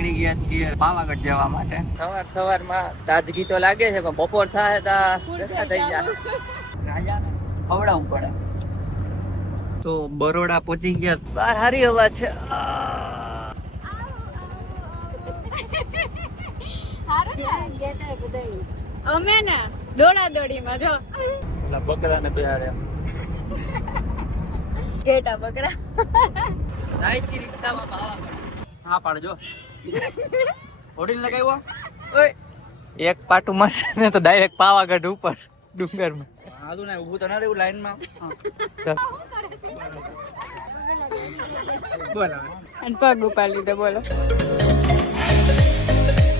નીકળી ગયા છીએ પાવાગઢ જવા માટે. સવારમાં તાજગી તો લાગે છે પણ બપોર થાય તા થઈ જાય રાજાને ખવડાવવું પડે. તો બરોડા પહોંચી ગયા. બહાર હારી અવાજ છે. અમે ને દોડા દોડીમાં જો પેલા બકરા ને બેહાડે ઘેટા બકરા નાઈસી રિક્ષામાં પાવાગઢ. હા પાડજો હોડીને લગાવ્યો. ઓય એક પાટું મારશે ને તો ડાયરેક્ટ પાવાગઢ ઉપર ડુંગરમાં. હાલું ને ઊભું તો ના રહેવું લાઈનમાં. બોલો અને પગ ઉપાડી લીધો. બોલો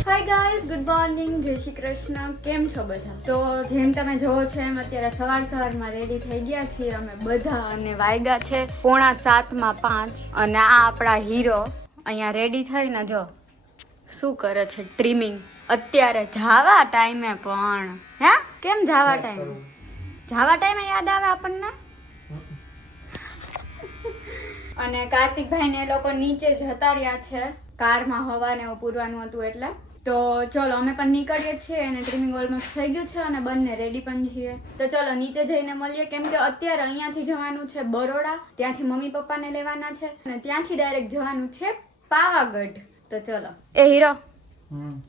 હાય ગાઈઝ, ગુડ મોર્નિંગ, જય શ્રી કૃષ્ણ. કેમ છો બધા? તો જેમ તમે જોવો છો એમ અત્યારે સવારમાં રેડી થઈ ગયા છીએ અમે બધા અને વાયગા છે 6:45 અને આ આપણા હીરો અહીંયા રેડી થઈને જો શું કરે છે, ટ્રીમિંગ. અત્યારે જાવા ટાઈમે પણ હે કેમ જાવા ટાઈમે યાદ આવે આપણને. અને કાર્તિકભાઈ ને એ લોકો નીચે જતા રહ્યા છે કારમાં હવા ને એવું પૂરવાનું હતું એટલે. તો ચલો અમે પણ નીકળીએ છીએ અને ટ્રીમિંગ ઓલમોસ્ટ થઈ ગયું છે અને બંને રેડી પણ છીએ. તો ચલો નીચે જઈને મળીએ કેમ કે અત્યારે અહીંયાથી જવાનું છે બરોડા, ત્યાંથી મમ્મી પપ્પાને લેવાના છે અને ત્યાંથી ડાયરેક્ટ જવાનું છે પાવાગઢ. તો ચલો એ હીરો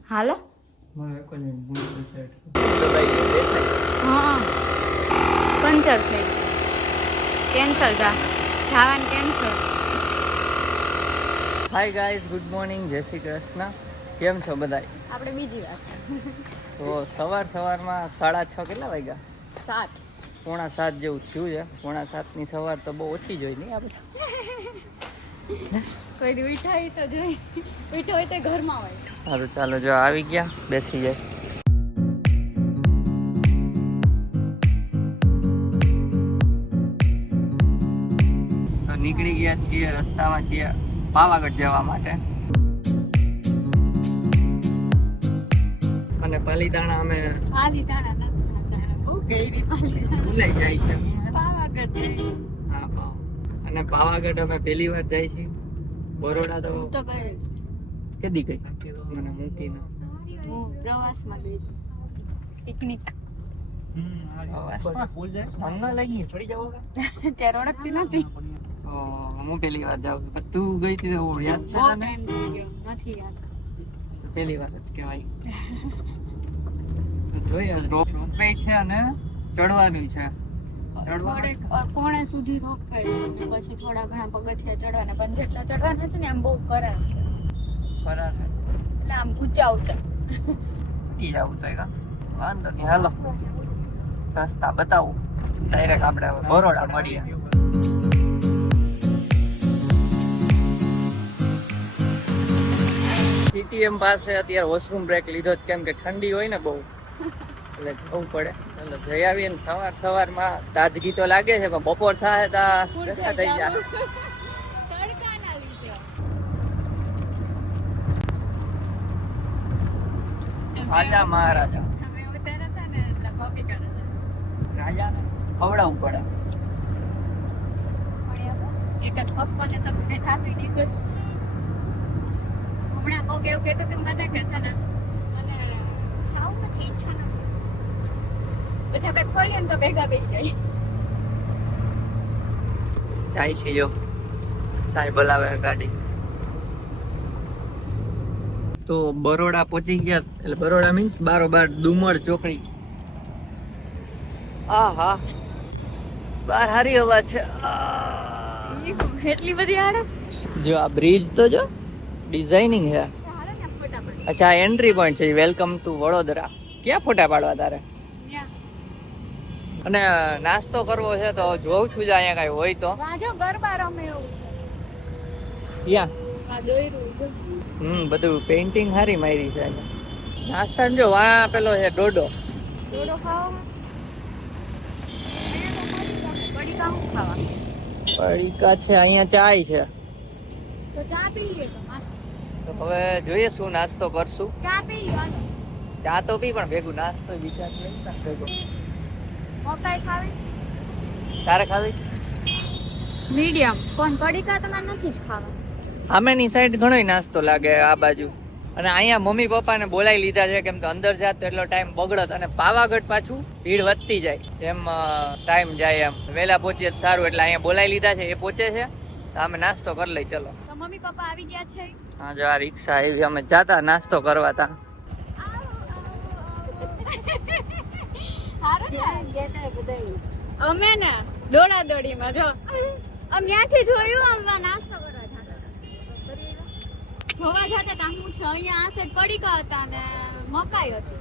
હાલો. હા પંચર થઈ કેન્સલ જવાનું cancel. Hi guys, good morning, જય શ્રી કૃષ્ણ. કેમ છો બધા? આપણે બીજી વાત તો સવારમાં 6:30 કેટલા વાગ્યા? 7 6:45 જેવું થયું છે. 6:45 સવાર તો બહુ ઓછી જોઈ નહીં આપણે. કોઈ દી ઉઠાઈ તો જોઈ, ઉઠો હોય તો ઘરમાં હોય. સારું ચાલો, જો આવી ગયા, બેસી જાય. તો નીકળી ગયા છીએ, રસ્તામાં છીએ પાવાગઢ જવા માટે. અને પાલીતાણા અમે પાલીતાણા ભૂલાઈ જાય છે. પાવાગઢ હા અને પાવાગઢ અમે પહેલી વાર જાય છીએ. બરોડા તો કેદી ગઈ મને મૂકીને પ્રવાસમાં ગઈ પિકનિક. ત્યારે ઓળખતી નથી. હું પહેલી વાર જાઉં છું. તું ગઈ હતી તો યાદ છે તને? નથી યાદ. પહેલી વાર જ કહેવાય. જોઈએ રોપવે છે અને ચડવાનું છે. કોણે સુધી રોકાય પછી થોડા ઘણા પગથિયા ચડવાના પણ જેટલા ચડવાના છે ને આમ બહુ કરાર છે. કરાર એટલે આમ ઊંચા ઈ જવું તો વાંધો નહીં. હાલો રસ્તા બતાવું. ડાયરેક્ટ આપણે બરોડા મળીએ. સીટીએમ પાસે અત્યારે વોશરૂમ બ્રેક લીધો કેમ કે ઠંડી હોય ને બહુ એટલે જવું પડે. ચાલો જઈ આવીએ ને સવારમાં તાજગી તો લાગે છે પણ બપોર થાય તા થઈ જાય. રાજા મહારાજા રાજાને ખવડાવવું પડે. એક જ પપ્પાને તમને થાકી નીકળ. હમણાં કોક એવું કહેતું હતું મને કે છે ને મને ખાવું નથી, ઈચ્છા નથી. પછી આપણે ખોલીએ ને તો ભેગા બેસી જાય. જાય છે જો સાહેબ બોલાવે ગાડી. તો બરોડા પહોંચી ગયા. એટલે બરોડા મીન્સ બારોબાર ડુમર ચોકડી. આહા બાર હારી અવાજ છે. એટલી બધી આળસ. જો આ બ્રિજ તો જો ડિઝાઇનિંગ છે. અચ્છા એન્ટ્રી પોઈન્ટ છે. Welcome to Vadodara. ક્યાં ફોટા પાડવા તારે? અને નાસ્તો કરવો છે તો જોઉં છું જ અહીંયા કઈ હોય તો. વાજો ગરબા રમે એવું છે. યા આ દોયરું બધું પેઇન્ટિંગ હારી મારી છે. નાસ્તા જો વા પેલો છે ડોડો. ડોડો ખાવા પડીકા ખાવા. પડીકા છે. અહીંયા ચાય છે તો ચા પી લે તો હવે જોઈએ શું નાસ્તો કરશું. ચા પી લો. ચા તો પી પણ ભેગું નાસ્તો વિચાર ભેગો. મકાઈ ખાવી? તારે ખાવી? મીડિયમ. પણ પડીકા તમારે નથી જ ખાવા. સામેની સાઈડ ઘણો નાસ્તો લાગે આ બાજુ. અને અહીંયા મમ્મી પપ્પાને બોલાવી લીધા છે કેમ કે અંદર જાત તો એટલો ટાઈમ બગડત અને પાવાગઢ પાછું ભીડ વધતી જાય જેમ ટાઈમ જાય એમ વહેલા પહોંચીએ તો સારું એટલે અહીંયા બોલાવી લીધા છે એ પહોંચે છે તો અમે નાસ્તો કરી લઈ ચલો. તો મમ્મી પપ્પા આવી ગયા છે. હા જો આ રિક્ષા આવી અમે જાતા નાસ્તો કરવા તા. અમે ને દોડા દોડીમાં જો આમ ત્યાંથી જોયું આમ નાસ્તો કરવા જતા જોવા જતા તા હું છે અહીંયા આ સાઈડ પડી ગયા હતા ને મકાઈ હતી.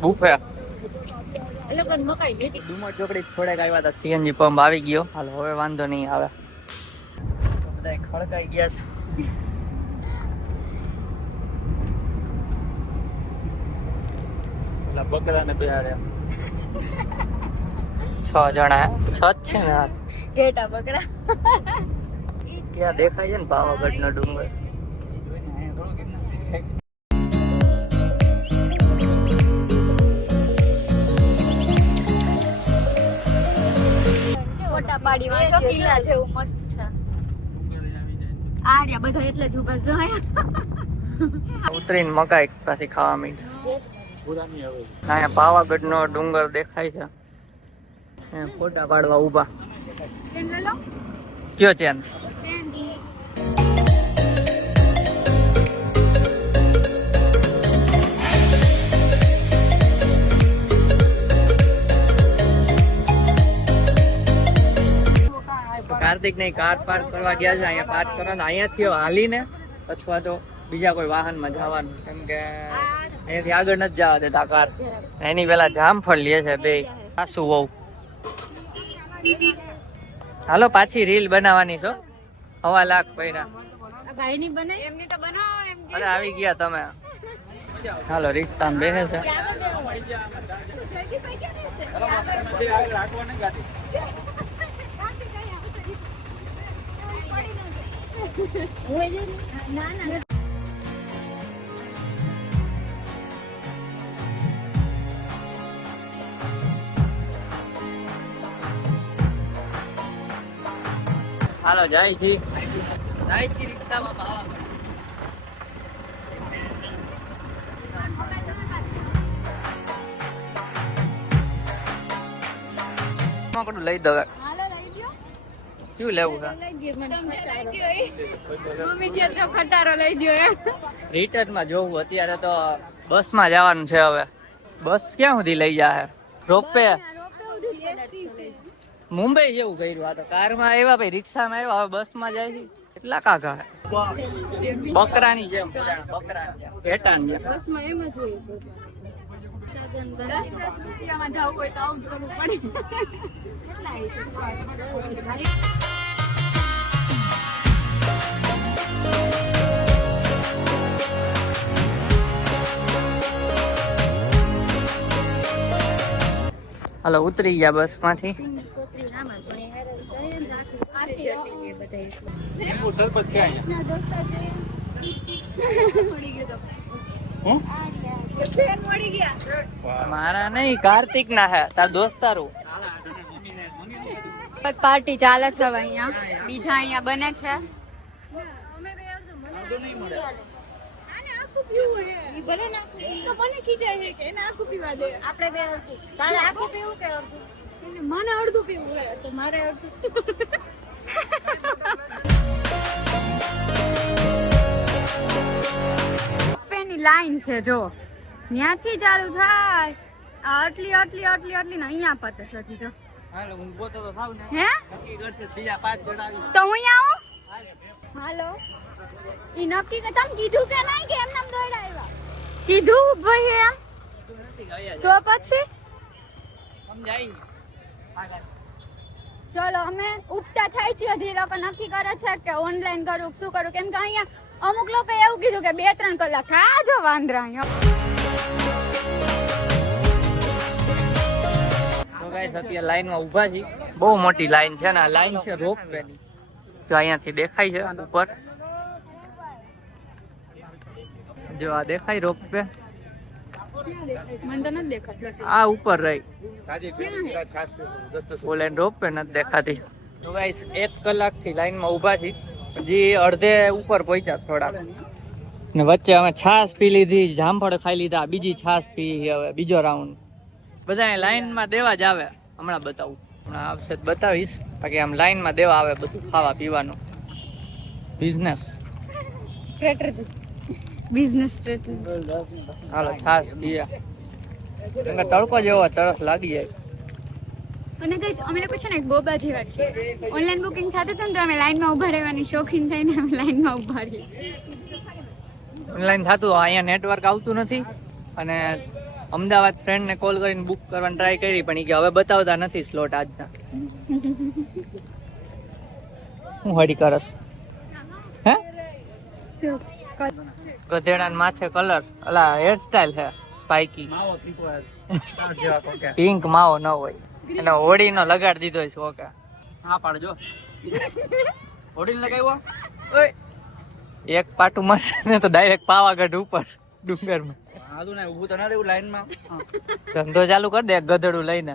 બુફે ડુમર ચોકડી થોડેક આવ્યા હતા સીએનજી પંપ આવી ગયો હાલ હવે વાંધો નહીં આવે બધા ખડકાઈ ગયા છે. બકરા ને બેહાડ્યા 6 જણા 6 જ છે ને ઘેટા બકરા ક્યાં દેખાય છે ને પાવાગઢ નો ડુંગર. ફોટા પાડીમાં જો કિલ્લા જેવું મસ્ત છે. આ રહ્યા બધા એટલે જ ઉભા જાય. ઉતરીને મકાઈ પાછી ખાવા માંડી. અહીંયા પાવાગઢ નો ડુંગર દેખાય છે ફોટા પાડવા ઉભા. કયો છે કાર્તિક ને કાર પાર્ક કરવા ગયા છે અહીંયા પાર્ક કરવાનું અહીંયાથી હાલીને અથવા તો બીજા કોઈ વાહનમાં જવાનું કેમ કે અહીંયાથી આગળ નથી જવા દેતા કાર. એની પેલા જામફળ લે છે બે સાસુ વહુ. હાલો પાછી રીલ બનાવવાની છો 1.5 લાખ પૈડા ભાઈની બને એમની તો બનાવો એમ. અરે આવી ગયા તમે. હાલો રિક્ષામાં બેસે છે. હાલો જાય છી રિક્ષામાં પાવાગઢ. લઈ દવે શું લેવું છે રિટર્ન માં જોવું અત્યારે તો બસ માં જવાનું છે. હવે બસ ક્યાં સુધી લઈ જાય રોપે મુંબઈ જેવું કર્યું. આ તો કારમાં આવ્યા ભાઈ રિક્ષામાં આવ્યા હવે બસ માં જાય છે. કેટલા કાકા બકરાની જેમ બકરા ભેટાની જેમ. 10 રૂપિયામાં જવું હોય તો આવું જ કરવું પડે. હાલો ઉતરી ગયા બસ માંથી. મારા નહીં કાર્તિક ના હે તાર દોસ્તારું. પાર્ટી ચાલે છે હવે અહીંયા બીજા અહીંયા બને છે. મને અડધું પીવું તો મારે અડધું લાઈન છે જો ત્યાંથી ચાલુ થાય આટલી આટલી આટલી આટલી ને અહીંયા પતે સજી જો. હે તો હું આવું. હાલો ઈ નક્કી કે તમે કીધું કે નહીં કે એમ નામ દોડાવ્યા કીધું ભાઈ એમ તો પછી ચલો અમે ઉપતા થાય છે હજી લોકો નક્કી કરે છે કે ઓનલાઈન કરું શું કરું કેમ કે અહીંયા અમુક લોકો એવું કીધું કે 2-3 કલાક ખાજો વાંદરા અહીંયા. તો ગાઈસ અત્યારે લાઈનમાં ઊભા છે. બહુ મોટી લાઈન છે ને આ લાઈન છે રોપવે ની. જો અહીંયાથી દેખાય છે ઉપર જો આ દેખાય રોપ વે મને તો નથી દેખાતું. આ ઉપર રહી ઓલે રોપ વે નથી દેખાતી. તો ગાઈસ 1 કલાકથી લાઈનમાં ઊભા છીએ, હજી અડધે ઉપર પહોંચ્યા થોડા. ને વચ્ચે અમે છાશ પી લીધી, જામફળ ખાઈ લીધા, બીજી છાશ પી. હવે બીજો રાઉન્ડ. બધા લાઈનમાં દેવા જ આવે. હમણાં બતાવું, હમણાં આવશે તો બતાવીશ. બાકી આમ લાઈનમાં દેવા આવે બધું ખાવા પીવાનું. Business strategy, business strategy. હાલો છાશ પીએ. તડકો જેવો તરસ લાગી જાય. અને ગાઈસ અમે લોકો છે ને ગોબા જેવા છીએ. ઓનલાઈન બુકિંગ થતું હતું ને તો અમે લાઈનમાં ઊભા રહેવાની શોખીન થઈને અમે લાઈનમાં ઊભા રહીએ. ઓનલાઈન થતું, અહીંયા નેટવર્ક આવતું નથી. અને અમદાવાદ ફ્રેન્ડને કોલ કરીને બુક કરવાની ટ્રાય કરી, પણ એ કે હવે બતાવતા નથી સ્લોટ આજના. હું હડી કરસ હે ગધેડાના માથે કલર, અલા હેરસ્ટાઈલ હે સ્પાઇકી. પિંક માવો ન હોય અને હોળીનો લગાડ દીધો છે. ઓકે હા પાડજો. હોળી લગાવ્યો ઓય એક પાટું મારશે ને તો ડાયરેક્ટ પાવાગઢ ઉપર ડુંગરમાં. હાલું ને ઊભું તો ના રહેવું લાઈનમાં. ધંધો ચાલુ કરી દે ગધેડું લઈને,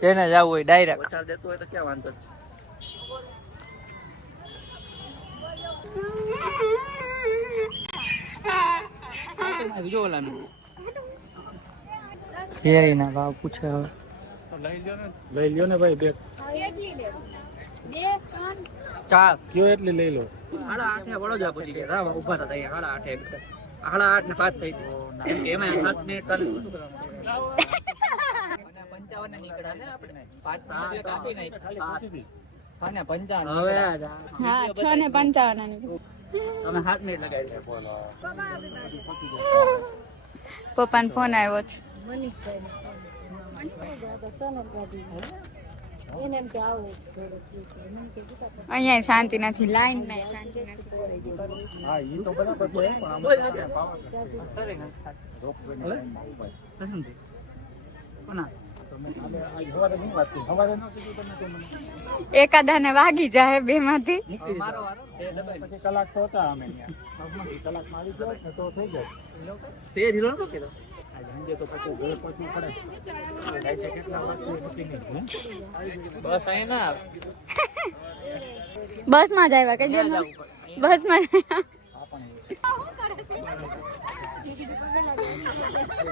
તેને જવું હોય ડાયરેક્ટ. પચાસ દેતું હોય તો ક્યાં વાંધો છે. કેરીના ભાવ પૂછે હવે. લઈ લ્યો ને ભાઈ. બે ચાર કયો એટલી લઈ લો. 8:30 વડોદરા પહોંચી ગયા. રાવા ઉભા હતા અહીંયા 8:30. 8:30 ને 5 થઈ કેમ કે એમાં 7 મિનિટ કરી શું કરવાનું. 55 નીકળ્યા ને આપણે 5 મિનિટ કાપી નાખી. 6:55 હવે હા 6:55 ની તમે 7 મિનિટ લગાવી દે. પપ્પાનો ફોન આવ્યો છે. અહીંયા શાંતિ નથી, લાઈન માં શાંતિ નથી. હા ઈ તો બરાબર છે પણ એકાદાને વાગી જાય બે માંથી. કલાક તો હતા અમે કલાકમાં આવી ગયો ને તો થઈ જાય. તે ઢીલો નતો કીધો. તો પછી ઘરે પહોંચવું પડે. કેટલા વાગે બસ અહીંયા ના આવે. બસ માં જ આવ્યા કે બસ માં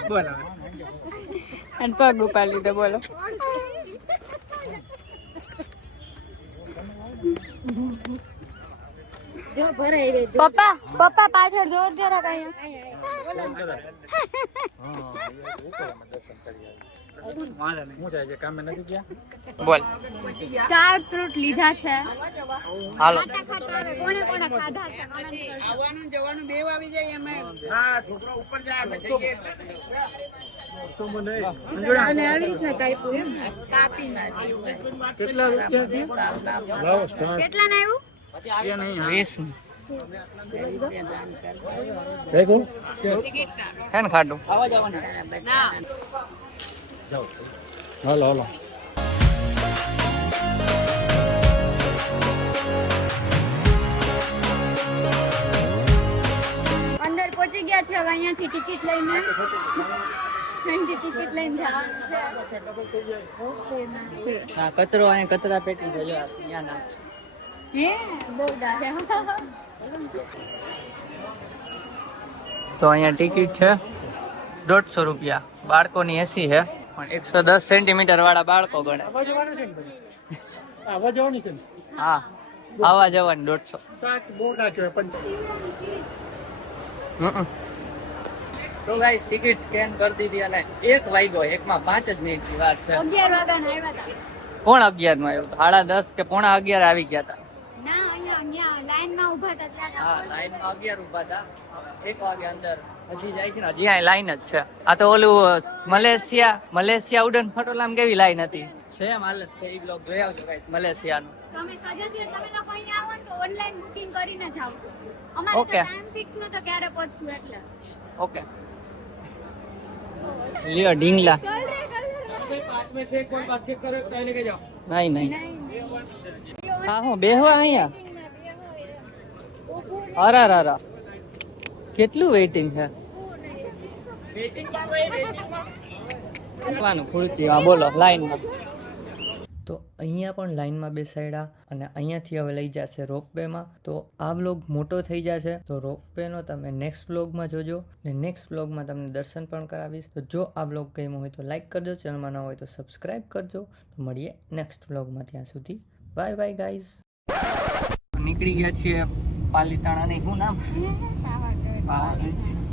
બોલો અને પગ ઉપાડી લીધો. બોલો પપ્પા પપ્પા પાછળ જો જરા કઈ. બોલ સ્ટાર ફ્રૂટ લીધા છે. હાલો કોણે કોણે ખાધા છે? આવવાનું જવાનું બે આવી જાય એમાં. અને આવી રીતના કાપ્યું એમ કાપી નાખ્યું. કેટલા રૂપિયા થયા? કેટલા ને આવ્યું? 20 દેખો હે ને ખાડું. હાલો હાલો. અંદર પહોંચી ગયા છે. હવે અહીંયાથી ટિકિટ લઈને અહીંથી ટિકિટ લઈને જવાનું છે. હા કચરો અહીંયા કચરા પેટી છે જો અહીંયા નાખ. હે બહુ દાહે. તો અહીંયા ટિકિટ છે 150 રૂપિયા. બાળકોની 80 છે પણ 110 સેન્ટીમીટર વાળા બાળકો ગણે. આવવા જવાનું છે ને ભાઈ. આવવા જવાનું છે ને. હા આવવા જવાની 150. કાક બોર્ડ નાખ્યો 50. તો ગાઈસ ટિકિટ સ્કેન કરી દીધી અને 1 વાગ્યો. 1 માં 5 જ મિનિટની વાર છે. 11 વાગ્યાના આવ્યા હતા. કોણ 11 માં આવ્યો? 10:30 કે 11:45 આવી ગયા હતા. ના અહીંયા લાઈનમાં ઊભા હતા. હા લાઈનમાં 11 ઊભા હતા. 1 વાગે અંદર હજી જાય છે ને હજી અહીં લાઈન જ છે. આ તો ઓલું મલેશિયા ઉડન ખટોલામાં કેવી લાઈન હતી સેમ હાલત છે. એ બ્લોગ જોઈ આવજો ગાઈસ મલેશિયાનું. તમે સજેસ્ટ તમે લોકો અહીંયા આવો ને તો ઓનલાઈન બુકિંગ કરીને જ આવજો. અમારે તો Okay. ટાઈમ ફિક્સ નતો ક્યારે પહોંચશું એટલે. ઓકે લ્યો ઢીંગલા. નહીં નહીં હા હું બેહવા અહીંયા. અરે કેટલું વેઇટિંગ છે ખુરચી બોલો લાઈનમાં. તો અહીંયા પણ લાઈનમાં બેસાડ્યા અને અહીંયાથી હવે લઈ જશે રોપવેમાં. તો આ વ્લોગ મોટો થઈ જશે તો રોપવેનો તમે નેક્સ્ટ વ્લોગમાં જોજો અને નેક્સ્ટ વ્લોગમાં તમને દર્શન પણ કરાવીશ. તો જો આ વ્લોગ ગમ્યો હોય તો લાઈક કરજો, ચેનલમાં ન હોય તો સબસ્ક્રાઈબ કરજો. તો મળીએ નેક્સ્ટ વ્લોગમાં, ત્યાં સુધી બાય બાય ગાઈઝ. નીકળી ગયા છીએ પાલીતાણા. નહીં, શું નામ? પાવાગઢ.